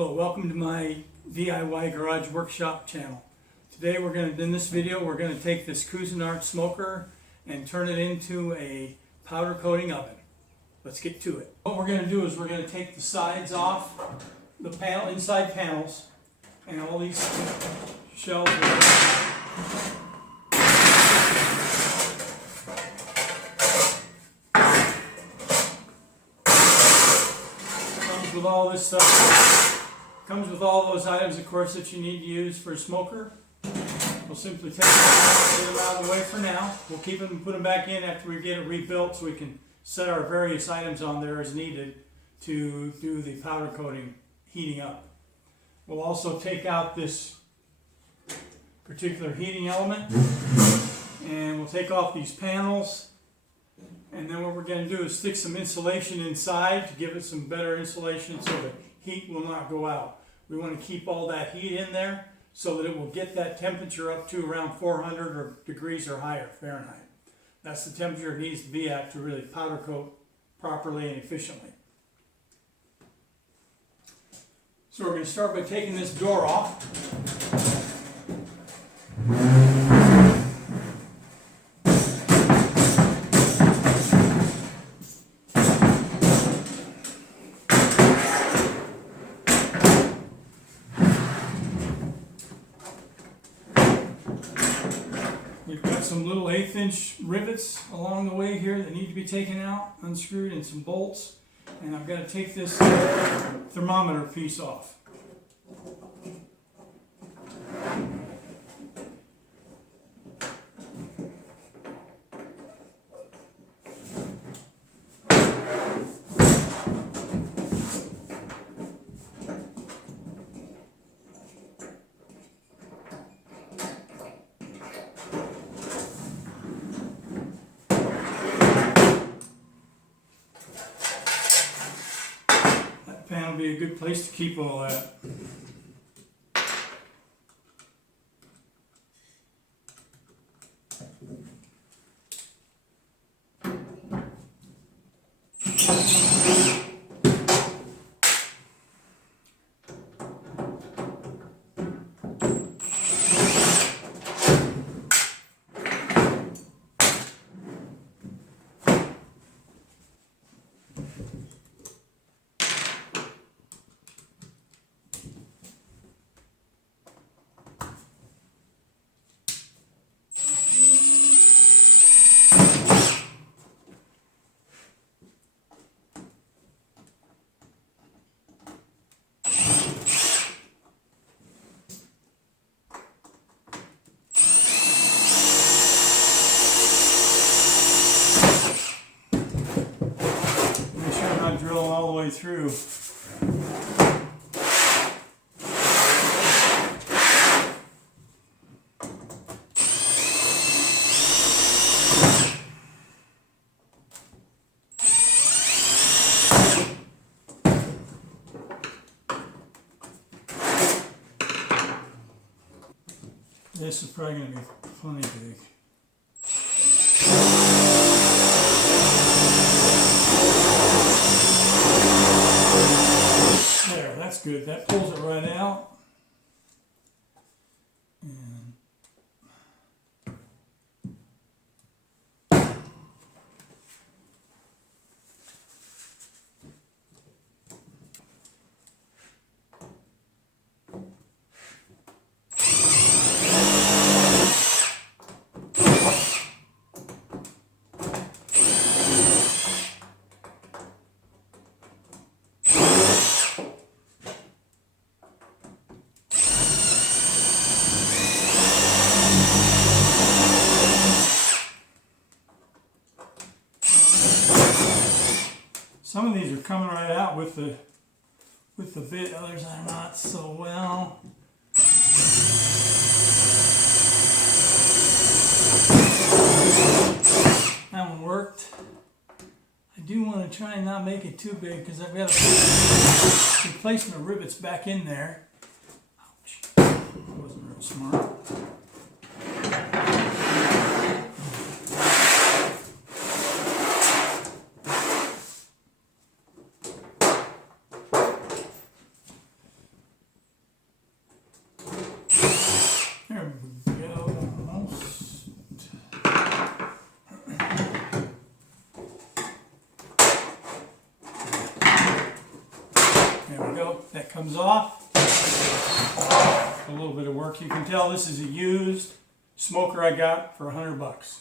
Hello, welcome to my DIY Garage Workshop channel. Today in this video we're going to take this Cuisinart smoker and turn it into a powder coating oven. Let's get to it. What we're going to do is we're going to take the sides off, the inside panels, and all these shelves comes with all this stuff. Comes with all those items, of course, that you need to use for a smoker. We'll simply take them out of the way for now. We'll keep them and put them back in after we get it rebuilt so we can set our various items on there as needed to do the powder coating heating up. We'll also take out this particular heating element and we'll take off these panels, and then what we're going to do is stick some insulation inside to give it some better insulation so the heat will not go out. We want to keep all that heat in there so that it will get that temperature up to around 400 degrees or higher Fahrenheit. That's the temperature it needs to be at to really powder coat properly and efficiently. So we're going to start by taking this door off. We've got some little 1/8 inch rivets along the way here that need to be taken out, unscrewed, and some bolts. And I've got to take this thermometer piece off. Pan will be a good place to keep all that. Drill all the way through. This is probably going to be plenty big. There, that's good. That pulls it right out. And some of these are coming right out with the bit, others are not so well. That one worked. I do want to try and not make it too big because I've got to replace my rivets back in there. Ouch. That wasn't real smart. There we go. That comes off. A little bit of work. You can tell this is a used smoker I got for $100.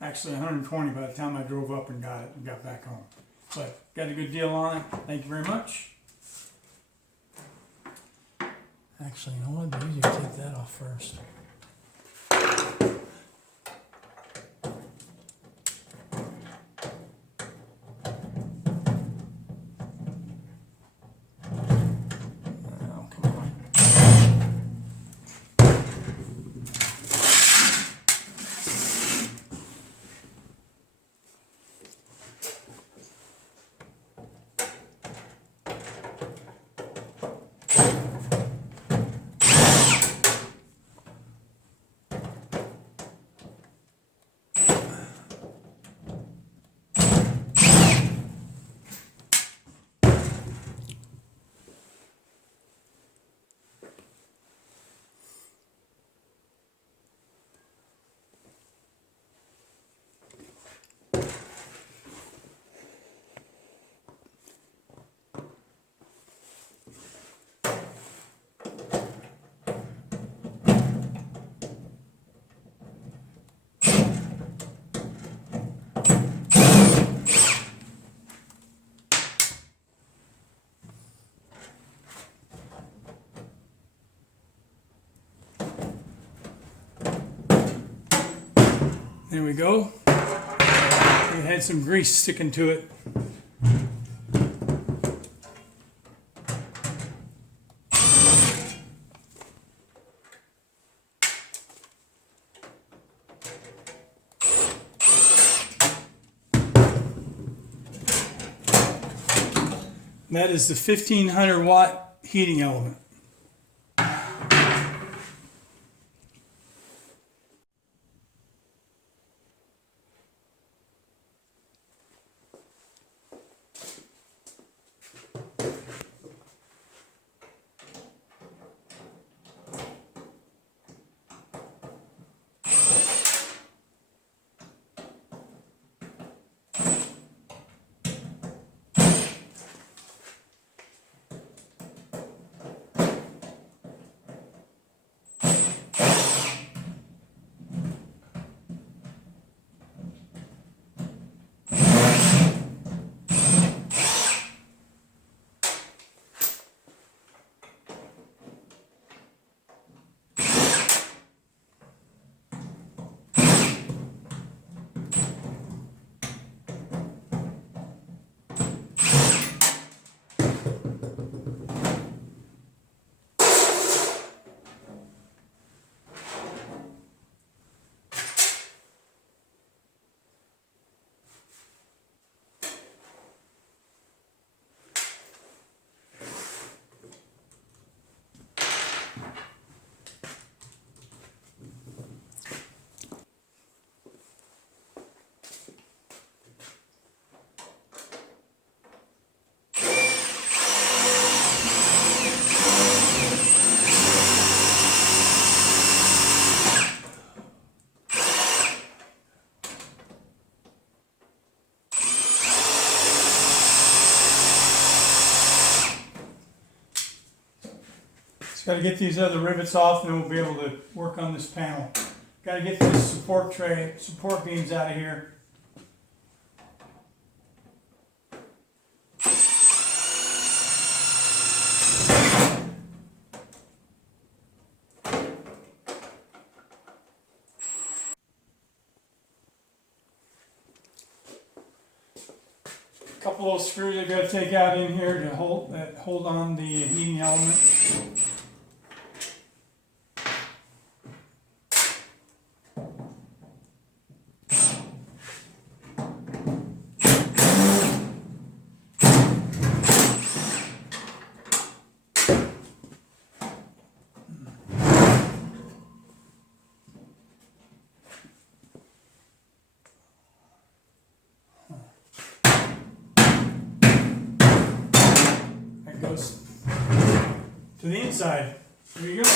Actually 120 by the time I drove up and got it and got back home. But got a good deal on it. Thank you very much. Actually, you know what? Maybe you take that off first. There we go. It had some grease sticking to it. That is the 1500 watt heating element. Got to get these other rivets off and then we'll be able to work on this panel. Got to get this support beams out of here. A couple little screws I got to take out in here to hold on the heating element. Goes to the inside. There you go.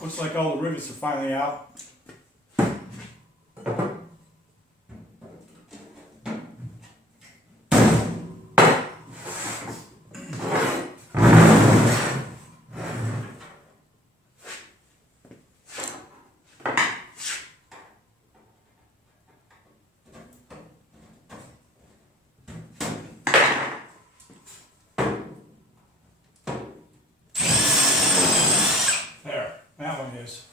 Looks like all the rivets are finally out. There, that one is.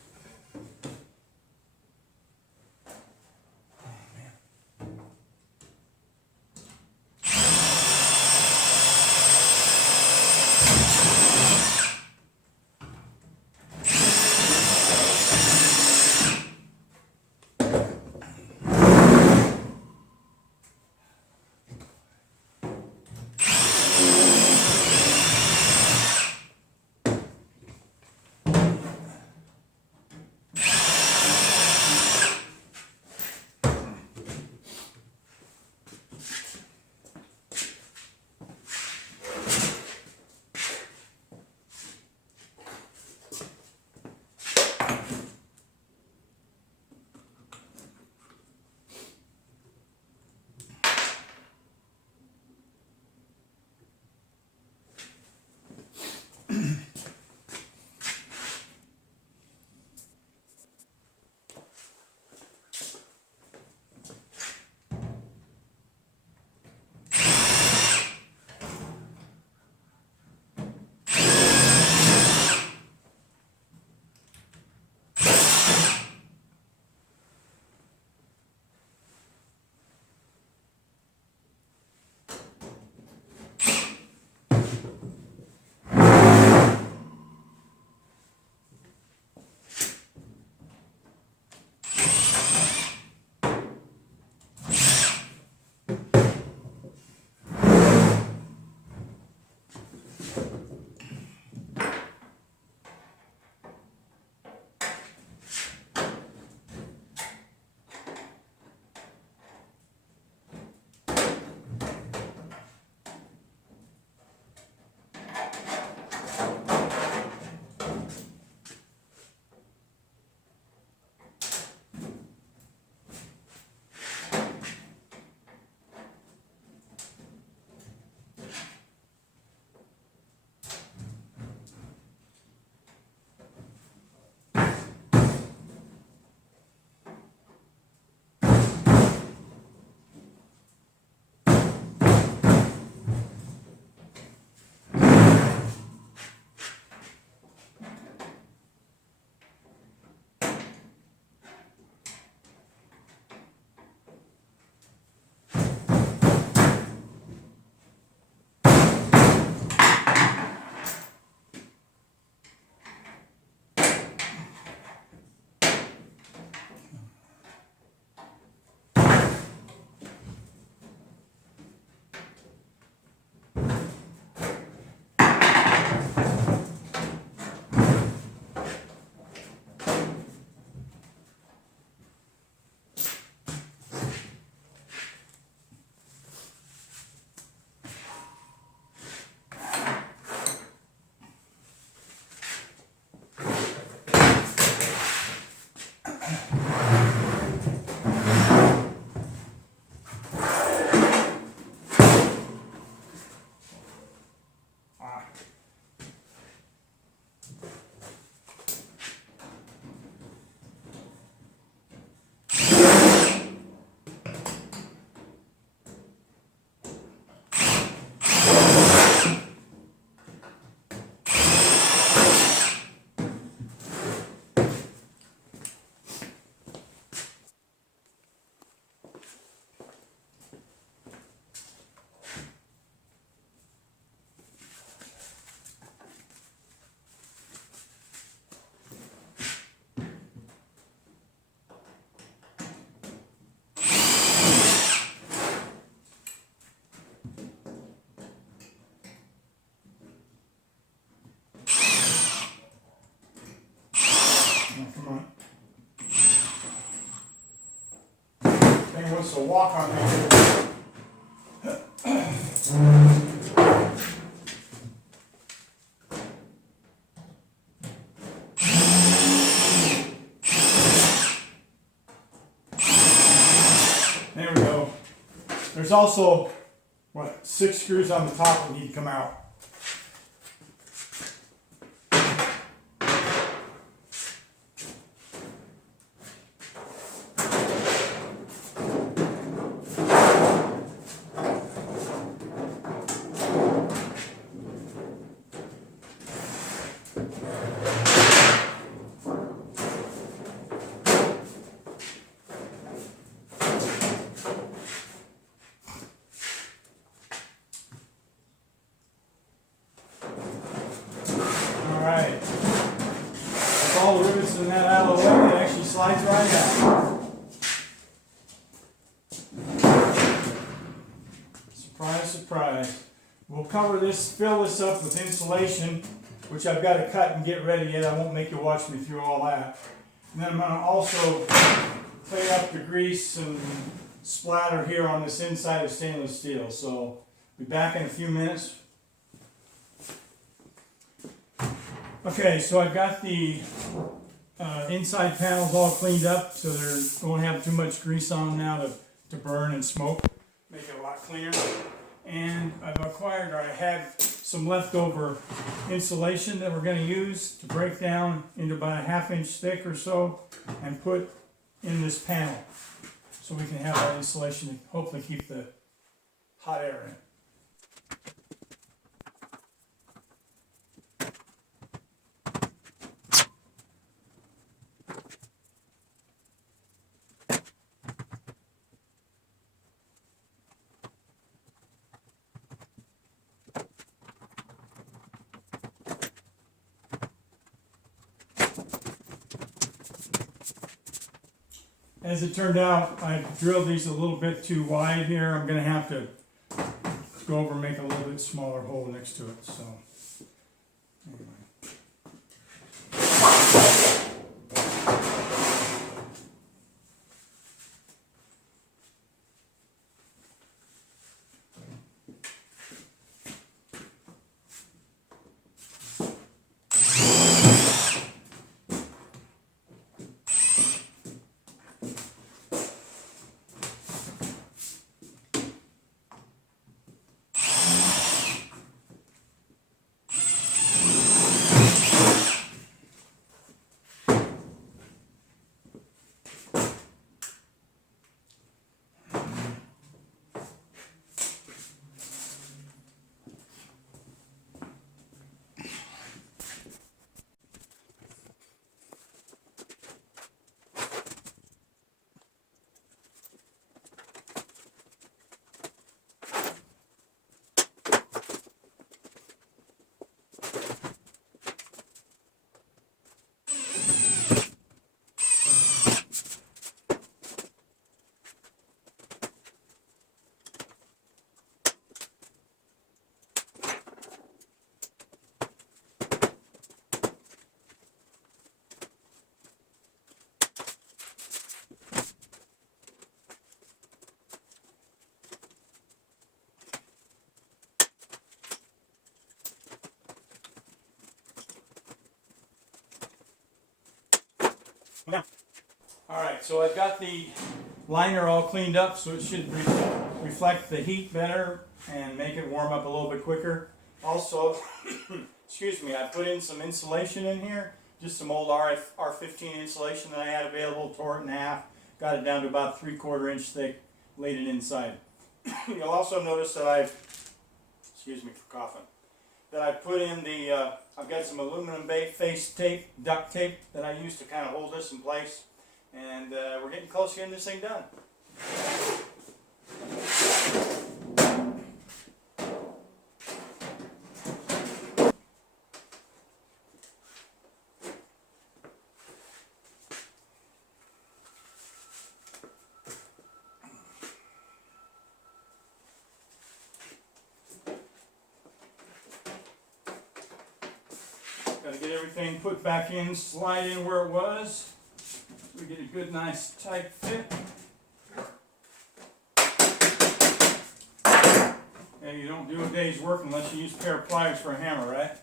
Thing wants to walk on me. There's also, 6 screws on the top that need to come out. Alright, with all the rivets in that out of the way, it actually slides right out. Surprise, surprise. We'll cover this, fill this up with insulation, which I've got to cut and get ready yet. I won't make you watch me through all that. And then I'm going to also clean up the grease and splatter here on this inside of stainless steel. So, be back in a few minutes. Okay, so I've got the inside panels all cleaned up, so they won't have too much grease on them now to burn and smoke. Make it a lot cleaner. And I have some leftover insulation that we're going to use to break down into about a 1/2 inch thick or so and put in this panel. So we can have that insulation to hopefully keep the hot air in. As it turned out, I drilled these a little bit too wide here. I'm going to have to go over and make a little bit smaller hole next to it. So, anyway. Alright, so I've got the liner all cleaned up so it should reflect the heat better and make it warm up a little bit quicker. Also, excuse me, I put in some insulation in here, just some old R15 insulation that I had available, tore it in half, got it down to about 3/4 inch thick, laid it inside. You'll also notice that excuse me for coughing, that I put in I've got some aluminum face tape, duct tape that I use to kind of hold this in place. And we're getting close to getting this thing done. Got to get everything put back in, slide in where it was. We get a good, nice, tight fit. And you don't do a day's work unless you use a pair of pliers for a hammer, right?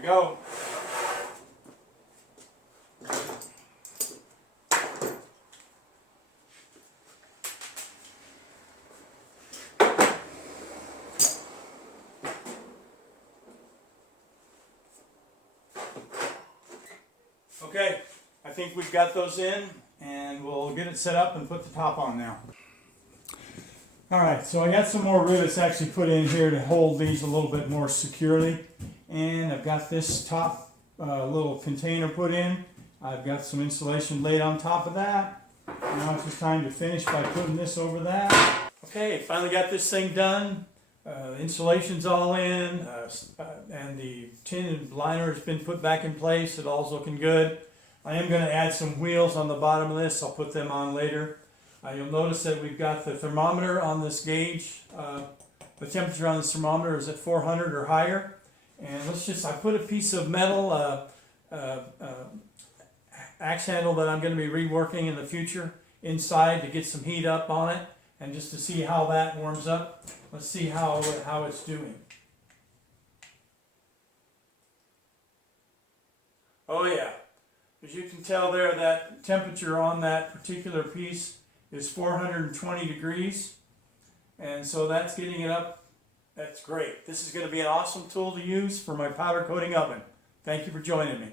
we go. Okay, I think we've got those in, and we'll get it set up and put the top on now. Alright, so I got some more rivets actually put in here to hold these a little bit more securely. And I've got this top little container put in. I've got some insulation laid on top of that. Now it's just time to finish by putting this over that. Okay, finally got this thing done. Insulation's all in, and the tin liner has been put back in place. It all's looking good. I am going to add some wheels on the bottom of this. I'll put them on later. You'll notice that we've got the thermometer on this gauge. The temperature on this thermometer is at 400 or higher. And I put a piece of metal axe handle that I'm going to be reworking in the future inside to get some heat up on it, and just to see how that warms up. Let's see how it's doing. Oh yeah, as you can tell there, that temperature on that particular piece is 420 degrees, and so that's getting it up. That's great. This is going to be an awesome tool to use for my powder coating oven. Thank you for joining me.